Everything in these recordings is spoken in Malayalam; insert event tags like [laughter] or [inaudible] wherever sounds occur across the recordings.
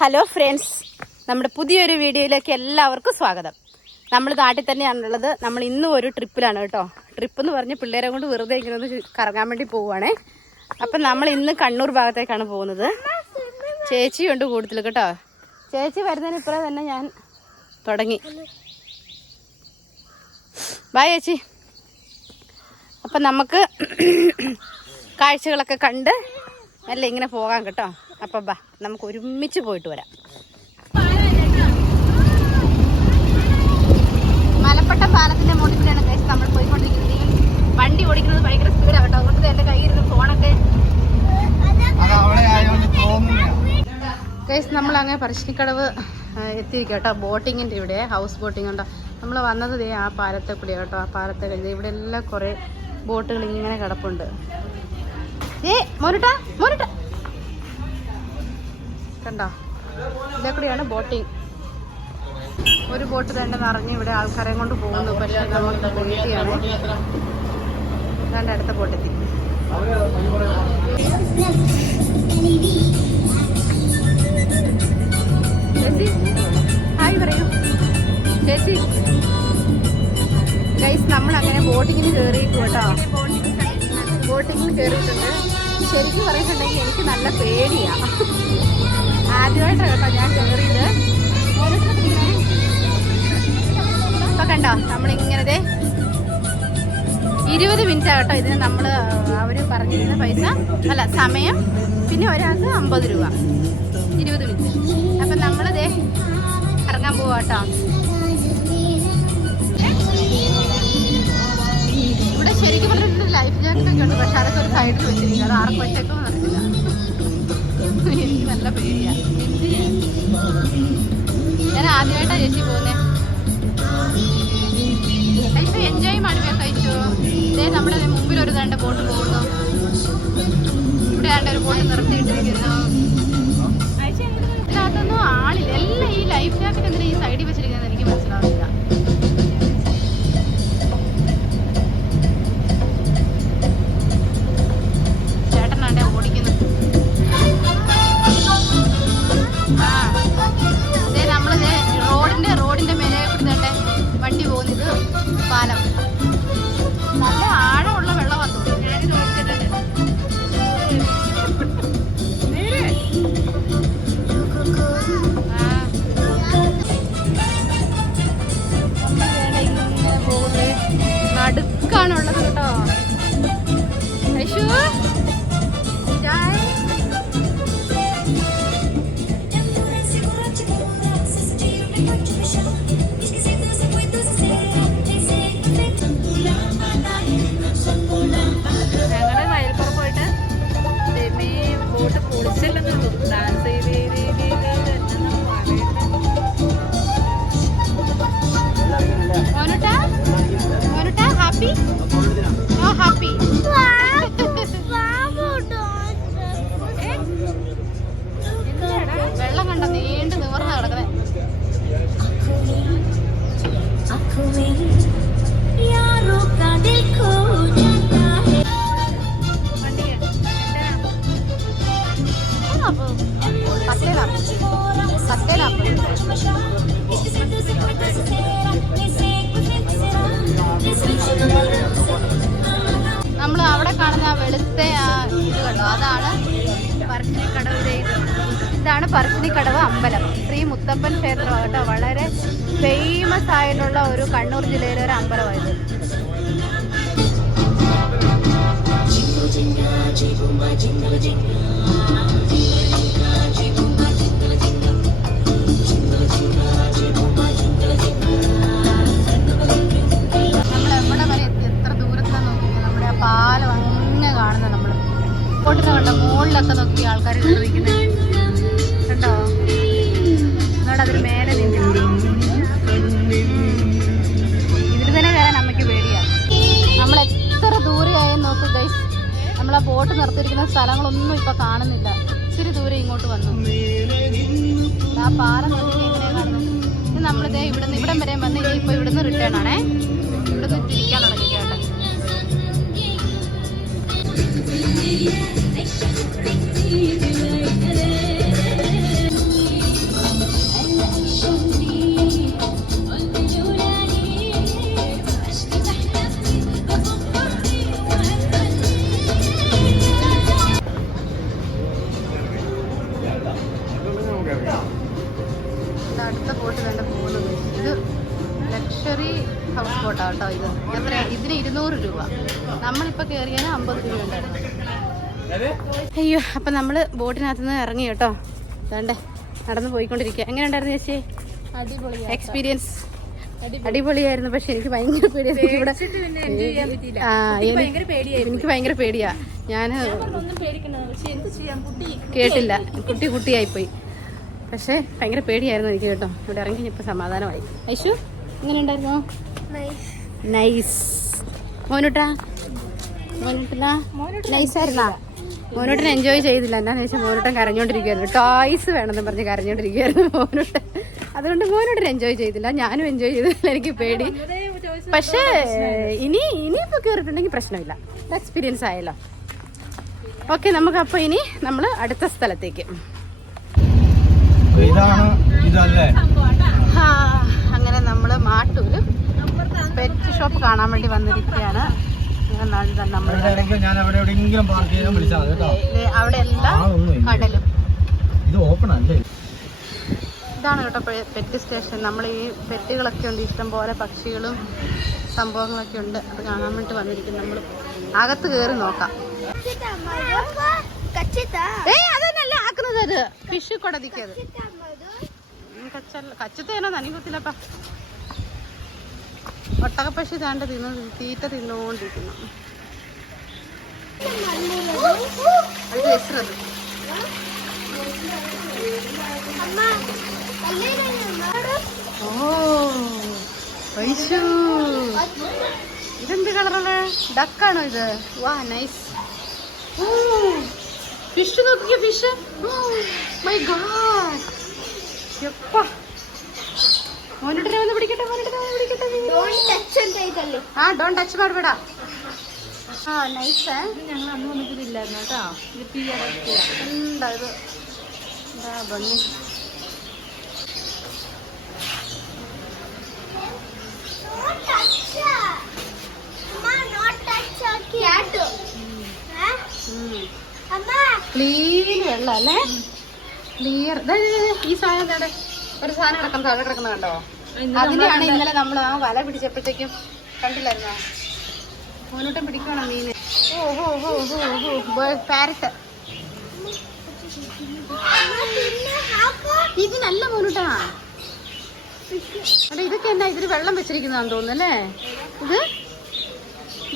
ഹലോ ഫ്രണ്ട്സ് നമ്മുടെ പുതിയൊരു വീഡിയോയിലേക്ക് എല്ലാവർക്കും സ്വാഗതം. നമ്മൾ നാട്ടിൽ തന്നെയാണുള്ളത്. നമ്മൾ ഇന്നും ഒരു ട്രിപ്പിലാണ് കേട്ടോ. ട്രിപ്പ് എന്ന് പറഞ്ഞ് പിള്ളേരെ കൊണ്ട് വെറുതെ ഇങ്ങനെ കറങ്ങാൻ വേണ്ടി പോവുകയാണേ അപ്പം നമ്മൾ ഇന്ന് കണ്ണൂർ ഭാഗത്തേക്കാണ് പോകുന്നത്. ചേച്ചിയുണ്ട് കൂടുതൽ കേട്ടോ. ചേച്ചി വരുന്നതിന് ഇപ്പറേ തന്നെ ഞാൻ തുടങ്ങി. ബായ് ചേച്ചി. അപ്പം നമുക്ക് കാഴ്ചകളൊക്കെ കണ്ട് അല്ല ഇങ്ങനെ പോകാം കേട്ടോ. അപ്പം ബാ നമുക്ക് ഒരുമിച്ച് പോയിട്ട് വരാം. മലപ്പെട്ട പാലത്തിന്റെ മുകളിലാണ് കഴിച്ച് നമ്മൾ പോയിക്കൊണ്ടിരിക്കുന്നത്. ഈ വണ്ടി ഓടിക്കുന്നത് ഭയങ്കര സ്പീഡാണ് കേട്ടോ. അതുകൊണ്ട് എന്റെ കയ്യിൽ ഫോണൊക്കെ കേസ് നമ്മൾ അങ്ങനെ പറശ്ശിനിക്കടവ് എത്തിയിരിക്കുക കേട്ടോ. ബോട്ടിങ്ങിന്റെ ഇവിടെ ഹൗസ് ബോട്ടിംഗ് ഉണ്ടോ? നമ്മൾ വന്നത് ദേ ആ പാലത്തെ കൂടി കേട്ടോ ആ പാലത്തെ കഴിഞ്ഞ് ഇവിടെ എല്ലാം കുറേ ബോട്ടുകൾ ഇങ്ങനെ കിടപ്പുണ്ട്. ഏ മോനിട്ടാ മോനിട്ട. കണ്ടോ? ഇതേ കൂടിയാണ് ബോട്ടിങ്. ഒരു ബോട്ട് രണ്ട് നിറഞ്ഞ് ഇവിടെ ആൾക്കാരെ കൊണ്ട് പോകുന്നു. പക്ഷേ പേടിയാണ് ഇതാണ്ട് അടുത്ത ബോട്ടെത്തി. ഹായ് പറയൂ. ചേച്ചി. ഗൈസ് നമ്മൾ അങ്ങനെ ബോട്ടിങ്ങിന് കയറിയിട്ടു കേട്ടോ. ബോട്ടിങ്ങിന് കയറിയിട്ടുണ്ട് ശരിക്കും പറഞ്ഞിട്ടുണ്ടെങ്കിൽ എനിക്ക് നല്ല പേടിയാ. ആദ്യമായിട്ടാണ് ഞാൻ കണ്ടോ നമ്മളിങ്ങനെ ഇരുപത് മിനിറ്റ് ആട്ടോ ഇതിന് നമ്മൾ അവർ പറഞ്ഞിരുന്ന പൈസ. അല്ല സമയം പിന്നെ ഒരാൾക്ക് അമ്പത് രൂപ. ഇരുപത് മിനിറ്റ്. അപ്പം നമ്മളിതേ ഇറങ്ങാൻ പോവാ കേട്ടോ ഇവിടെ ശരിക്കും പറഞ്ഞിട്ടുണ്ട് ലൈഫ് ജാക്കറ്റ് ഒക്കെ ഉണ്ട് പക്ഷെ അതൊക്കെ ഒരു സൈഡിൽ വെച്ചിരിക്കും അത് ആർക്കും നല്ല [laughs] പേടിയാണ് [laughs] [laughs] ഞാൻ ആദ്യമായിട്ടാണ് ചേച്ചി പോകുന്നത്. കഴിച്ചു എൻജോയ് മാണിവേ കഴിച്ചു? ഇതേ നമ്മുടെ മുമ്പിൽ ഒരു തണ്ട് ബോട്ട് പോകുന്നു. ഇവിടെ ആണ്ട് ഒരു ബോട്ട് നിർത്തി. ഇതാണ് പറശ്ശിനിക്കടവ് അമ്പലം. ശ്രീ മുത്തപ്പൻ ക്ഷേത്രമാകട്ടെ വളരെ ഫേമസ് ആയിട്ടുള്ള ഒരു കണ്ണൂർ ജില്ലയിലെ ഒരു അമ്പലമായത് നമ്മൾ എവിടെ വരെ എത്ര ദൂരത്തിലാണ് നോക്കിയത്? നമ്മുടെ ആ പാലം അങ്ങനെ കാണുന്നത് നമ്മൾ ഇങ്ങോട്ട് കണ്ട? മുകളിലൊക്കെ നോക്കി ആൾക്കാർ കയറിയിരിക്കുന്നത് നമ്മളെ ബോട്ട് നിർത്തിയിരിക്കുന്ന സ്ഥലങ്ങളൊന്നും ഇപ്പൊ കാണുന്നില്ല. ഇച്ചിരി ദൂരെ ഇങ്ങോട്ട് വന്നു. ആ പാറ ഇത് നമ്മളിതേ ഇവിടുന്ന് ഇവിടം വരെ വന്ന് ഇപ്പൊ ഇവിടുന്ന് റിട്ടേൺ ആണേ. ഇവിടുന്ന് തിരിക്കാൻ തുടങ്ങിയിട്ടുണ്ട് അപ്പം നമ്മൾ ബോട്ടിനകത്ത് നിന്ന് ഇറങ്ങി കേട്ടോ. വേണ്ടേ നടന്ന് പോയിക്കൊണ്ടിരിക്കുക. എങ്ങനെ ഉണ്ടായിരുന്നു ചേച്ചി എക്സ്പീരിയൻസ് അടിപൊളിയായിരുന്നു. പക്ഷെ എനിക്ക് ഭയങ്കര പേടിയായിരുന്നു ഇവിടെ ആ, എനിക്ക് എനിക്ക് ഭയങ്കര പേടിയാ. ഞാൻ കേട്ടില്ല. കുട്ടി കുട്ടിയായിപ്പോയി. പക്ഷേ ഭയങ്കര പേടിയായിരുന്നു എനിക്ക് കേട്ടോ. ഇവിടെ ഇറങ്ങി ഇപ്പൊ സമാധാനമായി. ഐഷു എങ്ങനെ ഉണ്ടായിരുന്നു നൈസ്. മോനുട്ടാ? മോനുട്ടാ നൈസായിരുന്നാ? മോനോട്ടൻ എൻജോയ് ചെയ്തില്ല. എന്നാന്ന് വെച്ചാൽ മോനോട്ടൻ കരഞ്ഞോണ്ടിരിക്കുകയായിരുന്നു ടോയ്സ് വേണമെന്ന് പറഞ്ഞ് കരഞ്ഞോണ്ടിരിക്കുകയായിരുന്നു മോനോട്ടൻ. അതുകൊണ്ട് മോനോട്ടൻ എൻജോയ് ചെയ്തില്ല. ഞാനും എൻജോയ് ചെയ്തില്ല. എനിക്ക് പേടി. പക്ഷേ ഇനി ഇനിയിപ്പോൾ കയറിയിട്ടുണ്ടെങ്കിൽ പ്രശ്നമില്ല. എക്സ്പീരിയൻസ് ആയല്ലോ. ഓക്കെ നമുക്ക് അപ്പോൾ ഇനി നമ്മൾ അടുത്ത സ്ഥലത്തേക്ക്. അങ്ങനെ നമ്മൾ മാട്ടൂര് പെറ്റ് ഷോപ്പ് കാണാൻ വേണ്ടി വന്നിരിക്കുകയാണ്. നമ്മൾ ഇവിടെ ഞാൻ അവിടെ എവിടെയെങ്കിലും പാർക്ക് ചെയ്യാൻ വിളിച്ചാൽ കേട്ടോ. അവിടെ എല്ലാം കടലും. ഇത് ഓപ്പൺ ഇതാണ് കേട്ടോ പെറ്റ് സ്റ്റേഷൻ നമ്മൾ ഈ പെറ്റുകളൊക്കെ ഉണ്ട് ഇഷ്ടം പോലെ പക്ഷികളും സംഭവങ്ങളൊക്കെ ഉണ്ട്. അത് കാണാൻ വേണ്ടി വന്നിരിക്കും നമ്മൾ അകത്ത് കയറി നോക്കാം. ഏയ് അതന്നല്ല ആക്കുന്നത് അത്. ഫിഷ് കൊടതിക്കത് കച്ചത്തേനോ നനി ഒട്ടകപ്പക്ഷി താണ്ട് തിന്നു തീറ്റ തിന്നുകൊണ്ടിരിക്കുന്നു അത് രസത് ഓ പൈസു. ഇതെന്ത് കളറുള്ള? ഡക്കാണോ ഇത്? വാ നൈസ്. ഫിഷ് നോക്കിയ ഫിഷ് മൈ ഗാഡ് എപ്പ? മോനിട്ടിനെ വന്ന് പിടിക്കട്ടെ മോനിട്ടിനെ വന്ന് പിടിക്കട്ടെ. ആ ഡോൺ ടച്ച് ആ നൈസ് ഞങ്ങൾ അന്ന് കേട്ടോ. എന്താ ഇത്? എന്താ ഭംഗി? ക്ലീൻ വെള്ളം അല്ലേ ക്ലിയർ ഈ സാധനം എന്താണ് ഒരു സാധനം കിടക്കുന്ന താഴെ കിടക്കുന്ന കണ്ടോ? അതിനാണ് ഇന്നലെ നമ്മൾ ആ വല പിടിച്ചപ്പോഴത്തേക്കും കണ്ടില്ലായിരുന്നോ മോനോട്ടം പിടിക്കണം മീന്? ഓ ഹോ ഹോ ഹോ ഹോ പാരറ്റ്. ഇതിനല്ല മോനൂട്ടാ അല്ല ഇതൊക്കെ എന്നാ ഇതിന് വെള്ളം വെച്ചിരിക്കുന്നതാന്ന് തോന്നുന്നു അല്ലേ? ഇത്?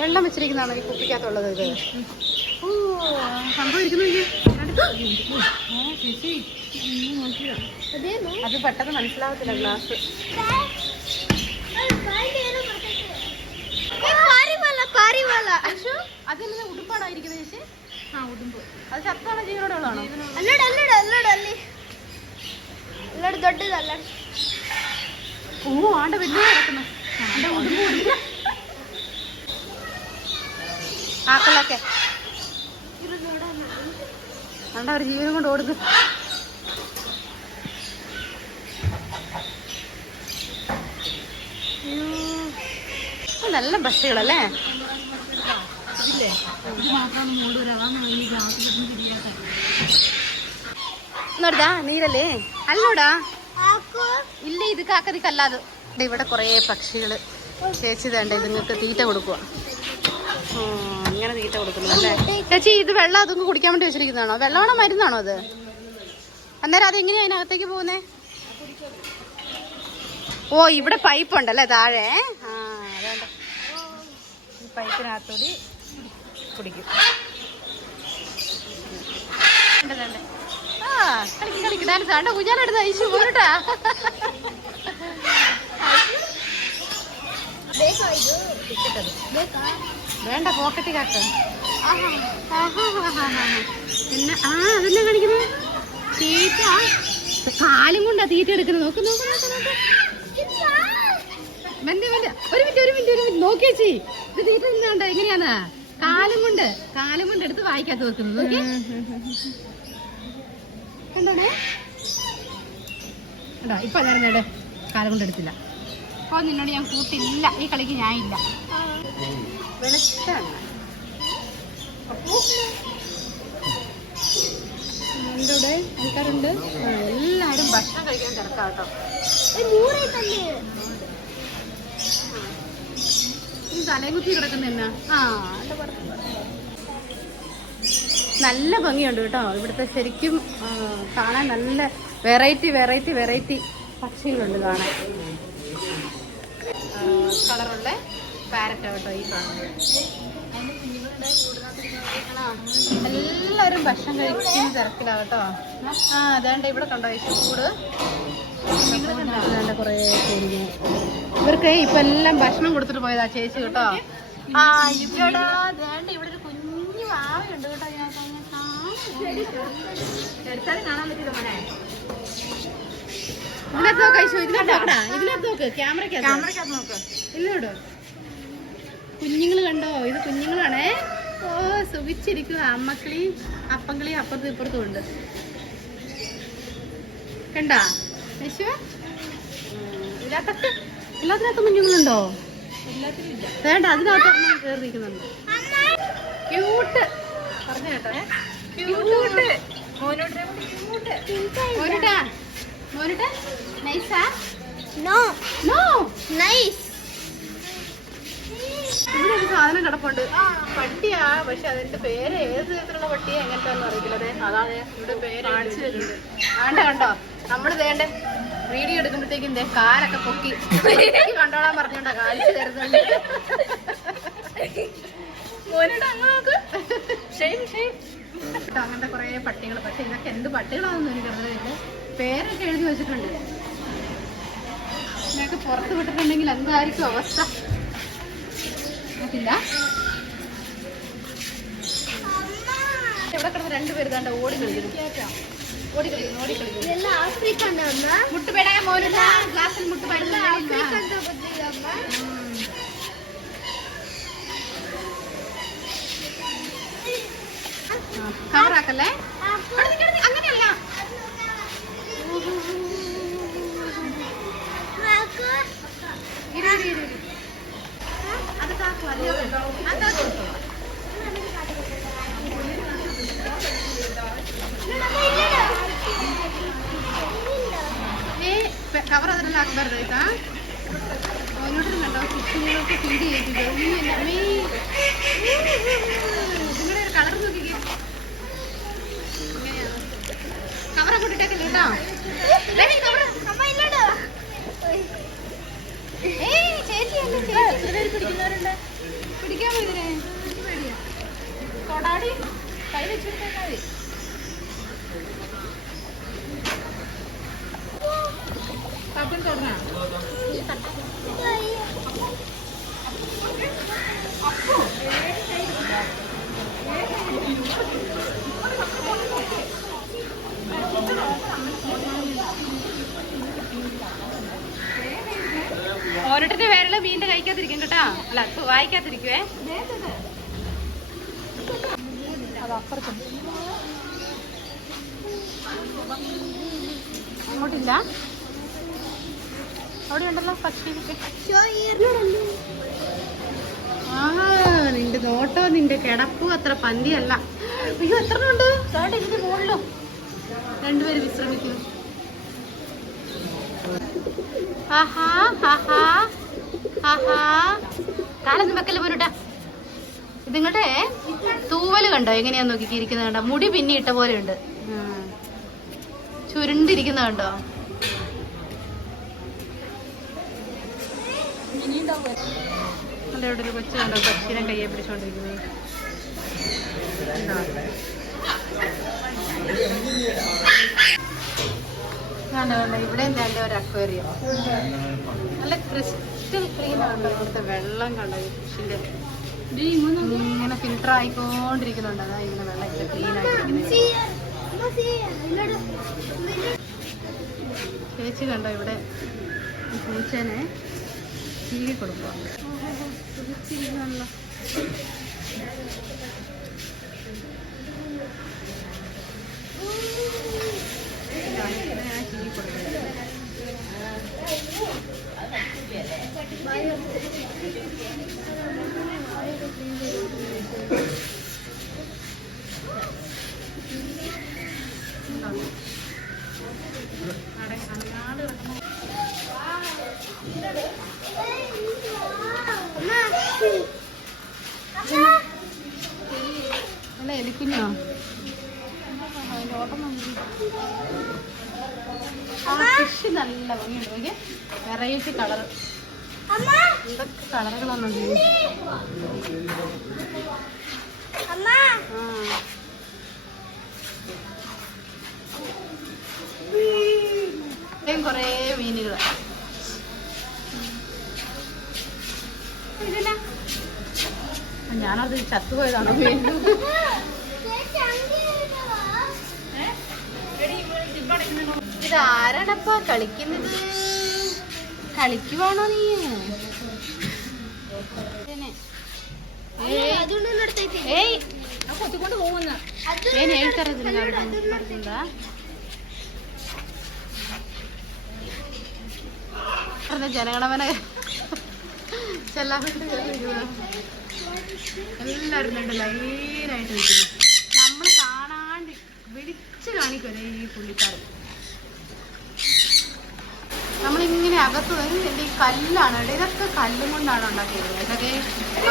വെള്ളം വെച്ചിരിക്കുന്നതാണോ? ഈ കുപ്പിക്കകത്തുള്ളത് ഇത്? ഓ സംഭവം ഇരിക്കുന്നു അത് പെട്ടെന്ന് മനസ്സിലാവത്തില്ല ഗ്ലാസ് അതെന്താ ഉടുപ്പാണായിരിക്കുന്നത് ചേച്ചി? ആ ഉടുമ്പ് അത് ചത്താണോ ജീവനോടെ അല്ലട അല്ലട അല്ലട അല്ലേ. അല്ലട ഓ ആണ്ട വലിയ കിടക്കുന്നു ആക്കളൊക്കെ ആണ്ട അവർ ജീവനും കൊണ്ട് ഓടുന്നു. നല്ല ബസ്സുകളല്ലേ? നോടാ നീരല്ലേ? അല്ലോടാ? ഇല്ല ഇത് കാക്കതിക്കല്ലാതെ. ഇവിടെ കുറേ പക്ഷികൾ ചേച്ചി വേണ്ട ഇതുങ്ങൾക്ക് തീറ്റ കൊടുക്കുക ഇങ്ങനെ തീറ്റ കൊടുക്കുന്നത് അല്ലേ? ചേച്ചി ഇത് വെള്ളം അതൊന്നും കുടിക്കാൻ വേണ്ടി വെച്ചിരിക്കുന്നതാണോ? വെള്ളമാണോ മരുന്നാണോ അത്? അന്നേരം അതെങ്ങനെയാണ് അതിനകത്തേക്ക് പോകുന്നേ? ഓ ഇവിടെ പൈപ്പ് ഉണ്ടല്ലേ താഴെ? ആ അതുകൊണ്ട്. ഈ പൈപ്പിനകത്തൂടി കുടിക്കും. ആ കളിക്കും കളിക്കും. ഡാൻസ് ആണ്ട കുഞ്ഞാലെടുത്ത ഐശു പോരട്ടാ. देखा വേണ്ട പോക്കറ്റ് കാക്ക. പിന്നെ ആ അതെല്ലാം കാണിക്കുന്നത് തീറ്റ. കാലും കൊണ്ടാ തീറ്റ എടുക്കുന്നത്. നോക്ക് നോക്ക് നോക്ക് നോക്ക്. വെന്റെ വെന്റെ ഒരു മിനിറ്റ് ഒരു മിനിറ്റ് ഒരു മിനിറ്റ്. നോക്കി ചേച്ചി. ഇത് തീറ്റ തിന്നാണ്ട എങ്ങനെയാന്ന് കാലും കൊണ്ട് കാലും കൊണ്ട് എടുത്ത് വായിക്കാത്ത വെക്കുന്നത്. നോക്കി കണ്ടോണേ കണ്ടോ? ഇപ്പൊ കാലം കൊണ്ട് എടുത്തില്ല. അപ്പൊ നിന്നോട് ഞാൻ കൂട്ടില്ല. ഈ കളിക്ക് ഞാൻ വെളുത്താണ് എന്റെ കൂടെ ആൾക്കാരുണ്ട് ആ, എല്ലാവരും ഭക്ഷണം കഴിക്കാൻ തിരക്കാട്ടോ. ഈ തലകുത്തി കിടക്കുന്ന എന്നാ? ആ. നല്ല ഭംഗിയുണ്ട് കേട്ടോ. ഇവിടുത്തെ ശരിക്കും കാണാൻ നല്ല വെറൈറ്റി വെറൈറ്റി വെറൈറ്റി പക്ഷികളുണ്ട് കാണാൻ. കളറുള്ള പാരറ്റ് കേട്ടോ ഈ കാണുന്നത്. എല്ലാവരും ഭക്ഷണം കഴിക്കുന്ന തിരക്കിലാ കേട്ടോ ആ അതേണ്ട ഇവിടെ കണ്ടോ ഈ കൂട് അതാണ്ട് കുറേ ഇവർക്ക് ഇപ്പൊ എല്ലാം ഭക്ഷണം കൊടുത്തിട്ട് പോയതാ ചേച്ചി കേട്ടോ. ആ ഇവിടെ ഇവിടെ ഒരു കുഞ്ഞു വാവയുണ്ട് കേട്ടോ. ഞാൻ എടുത്താലും കാണാൻ പറ്റില്ല മോനെ. ഇതിനകത്ത് നോക്ക് ഇതിനകത്ത് നോക്ക് ക്യാമറയ്ക്കകത്ത്. ക്യാമറയ്ക്കകത്ത് നോക്ക്. ഇല്ലോട് കുഞ്ഞുങ്ങൾ കണ്ടോ? ഇത് കുഞ്ഞുങ്ങളാണേ. ഓ സുഖിച്ചിരിക്കുക അമ്മക്കിളിയും അപ്പങ്കിളിയും അപ്പുറത്തും ഇപ്പുറത്തും ഉണ്ട്. കണ്ടാ? വിശു ഇതിനകത്തൊക്കെ എല്ലാത്തിനകത്തും കുഞ്ഞുങ്ങളുണ്ടോ? വേണ്ട അതിനകത്ത് അമ്മ കയറിയിരിക്കുന്നുണ്ട് ക്യൂട്ട് പറഞ്ഞു കേട്ടോ. ക്യൂട്ട് മോനുട്ടാ? മോനുട്ടാ? നൈസാ നോ നോ നൈസ് ഇവിടെ ഒരു സാധനം കിടപ്പുണ്ട്. പട്ടിയാ. പക്ഷെ അതിന്റെ പേര് ഏത് തരത്തിലുള്ള പട്ടിയാ എങ്ങനത്തെ അറിയില്ല അതാണ് ഇവിടെ പേര് ആണ്ട കണ്ടോ? നമ്മൾ വേണ്ടേ വീഡിയോ എടുക്കുമ്പോഴത്തേക്കും ദേ കാലൊക്കെ പൊക്കി. കണ്ടോളാൻ പറഞ്ഞോണ്ടാ കാലിച്ച് തരുന്നുണ്ട് മോനോട് അങ്ങ് നോക്ക്. ഷെയ്ം ഷെയ്ം അങ്ങനത്തെ കുറേ പട്ടികൾ പക്ഷെ ഇതൊക്കെ എന്ത് പട്ടികളാണെന്ന് എനിക്ക് അറിയില്ല പേരൊക്കെ എഴുതി വെച്ചിട്ടുണ്ട്. ഇതിനൊക്കെ പുറത്ത് വിട്ടിട്ടുണ്ടെങ്കിൽ എന്തായിരിക്കും അവസ്ഥ? പറ്റില്ല എവിടെ കിടന്ന് രണ്ടുപേര് കണ്ട ഓടി കളിക്കുന്നു. ഓടി കളിക്കുന്നു ഓടി കളിക്കുന്നു. മുട്ടുപേട മോനില്ല ഗ്ലാസ്സിൽ മുട്ടുപേട കവറാക്കല്ലേ അങ്ങനെയല്ല. ഇരു ഇരു ഇരു. കവർ അതിനെല്ലാം ആക്കരുത് കേട്ടാ. ഓനോട് കണ്ടോ കുട്ടികളൊക്കെ ഫീഡ് ചെയ്യിപ്പിക്കും ഈ എന്റെ അമ്മേ. കളർ നോക്കിക്കേ. കവറൊക്കെ ഇട്ടിട്ടേക്കല്ലേ കേട്ടോ. ദേ, ഈ കവറ്. ഏയ്. പിടിക്കാൻ പേടിയാ തൊടാടി കൈ വെച്ചിട്ടാ മതി പാപ്പൻ തൊടണ അല്ല ഇപ്പൊ വായിക്കാതിരിക്കുവേ? അത് അപ്പുറത്തുണ്ട് അങ്ങോട്ടില്ല. അവിടെ ഉണ്ടല്ലോ പക്ഷിയൊക്കെ ആ നിന്റെ നോട്ടോ നിന്റെ കിടപ്പും അത്ര പന്തിയല്ല. അയ്യോ എത്ര ഉണ്ട് ചേട്ടാ ഇതിന്റെ മുകളിലോ. രണ്ടുപേര് വിശ്രമിക്കുന്നു ആഹാ ആഹാ ആഹാ. കാലൊന്നും വെക്കല്ലേ പോരുട്ടാ നിങ്ങളുടെ തൂവൽ കണ്ടോ? എങ്ങനെയാ നോക്കിയിരിക്കുന്നത് കണ്ടോ? മുടി പിന്നെ ഇട്ട പോലെ ഉണ്ട് ചുരുണ്ടിരിക്കുന്ന കണ്ടോ കൊച്ചു കണ്ടോ? പക്ഷിനെ കയ്യെ പിടിച്ചോണ്ടിരിക്കുന്നത്. കണ്ടോ ഇവിടെ എന്താ ഒരു അക്വേറിയം. നല്ല ക്രിസ്റ്റൽ ക്ലീൻ ആണ് ഇവിടുത്തെ വെള്ളം കണ്ടോ ഫിഷിന്റെ ഇങ്ങനെ ഫിൽട്ടർ ആയിക്കൊണ്ടിരിക്കുന്നുണ്ട്. അതാ ഇങ്ങനെ വെള്ളം ഇങ്ങനെ ക്ലീൻ ആയിട്ടിരിക്കുന്നത്. ചേച്ചി കണ്ടോ ഇവിടെ പൂച്ചേനെ ചീകി കൊടുക്കുക. ചീകി കൊടുക്കുന്നത് അല്ല എലിക്കുഞ്ഞോ അതിന്റെ ഓട്ടം ആ ഫിഷ് നല്ല ഭംഗിയുണ്ട് നോക്കിയേ വെറൈറ്റി കളർ എന്തൊക്കെ കളറുകളാണ് അമ്മ. ആ ഇവിടെയും കുറേ മീനുകൾ ഞാനത് ചത്തുപോയതാണോ ഇതാരണപ്പ ഇതാരാണപ്പാ കളിക്കുന്നത്? കളിക്കുവാണോ നീ ഏയ് അതുകൊണ്ട് നടത്തേക്ക് ഏയ് കൊത്തിക്കൊണ്ട് പോകുന്ന ಏನ್ ಹೇಳ್ತಾರೆ ಅದನ್ನ ಬರ್ದಿಂದ ജനഗണമന ചെല്ലാൻ എല്ലാവരും രണ്ട് ലൈനായിട്ട് നിൽക്കുന്നു നമ്മൾ കാണാണ്ട് വിളിച്ച് കാണിക്കുമല്ലേ ഈ പുള്ളിക്കാരൻ നമ്മളിങ്ങനെ അകത്ത് എന്റെ ഈ കല്ലാണ് കേട്ടോ ഇതൊക്കെ കല്ലും കൊണ്ടാണ് ഉണ്ടാക്കിയത്. ഇതൊക്കെ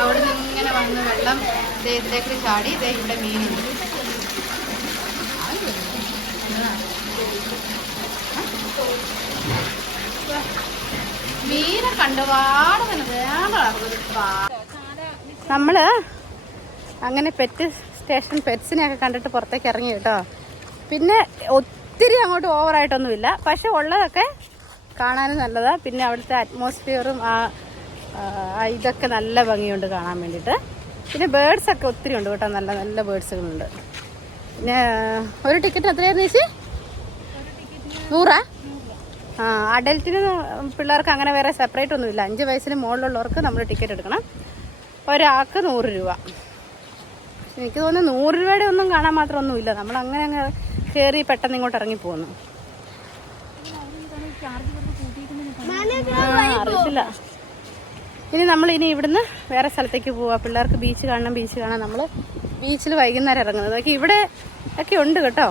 അവിടെ നിന്ന് ഇങ്ങനെ വന്ന് വെള്ളം ദേ ഇതിലേക്ക് ചാടി ദേ ഇവിടെ മീനുണ്ട്. മീനെ കണ്ടുപാട് തന്നെ നമ്മൾ അങ്ങനെ പെറ്റ് സ്റ്റേഷൻ പെറ്റ്സിനെ ഒക്കെ കണ്ടിട്ട് പുറത്തേക്ക് ഇറങ്ങി കേട്ടോ. പിന്നെ ഒത്തിരി അങ്ങോട്ട് ഓവറായിട്ടൊന്നുമില്ല. പക്ഷെ ഉള്ളതൊക്കെ കാണാനും നല്ലതാണ് പിന്നെ അവിടുത്തെ അറ്റ്മോസ്ഫിയറും ആ ഇതൊക്കെ നല്ല ഭംഗിയുണ്ട് കാണാൻ വേണ്ടിയിട്ട്. പിന്നെ ബേർഡ്സ് ഒക്കെ ഒത്തിരി ഉണ്ട് കേട്ടോ. നല്ല നല്ല ബേഡ്സുകളുണ്ട് പിന്നെ ഒരു ടിക്കറ്റ് എത്രയായിരുന്നു ചേച്ചി? നൂറാ? ആ അഡൽറ്റിന് പിള്ളേർക്ക് അങ്ങനെ വേറെ സെപ്പറേറ്റ് ഒന്നുമില്ല. അഞ്ച് വയസ്സിന് മുകളിലുള്ളവർക്ക് നമ്മൾ ടിക്കറ്റ് എടുക്കണം. ഒരാൾക്ക് നൂറ് രൂപ. എനിക്ക് തോന്നുന്നു നൂറ് രൂപയുടെ ഒന്നും കാണാൻ മാത്രം ഒന്നുമില്ല. നമ്മൾ അങ്ങനെ അങ്ങ് കയറി പെട്ടെന്ന് ഇങ്ങോട്ട് ഇറങ്ങി പോകുന്നു അറിയത്തില്ല. ഇനി നമ്മൾ ഇനി ഇവിടുന്ന് വേറെ സ്ഥലത്തേക്ക് പോവാ. പിള്ളേർക്ക് ബീച്ച് കാണണം ബീച്ച് കാണാൻ നമ്മൾ ബീച്ചിൽ വൈകുന്നേരം ഇറങ്ങുന്നത്. ഇവിടെ ഒക്കെ ഉണ്ട് കേട്ടോ.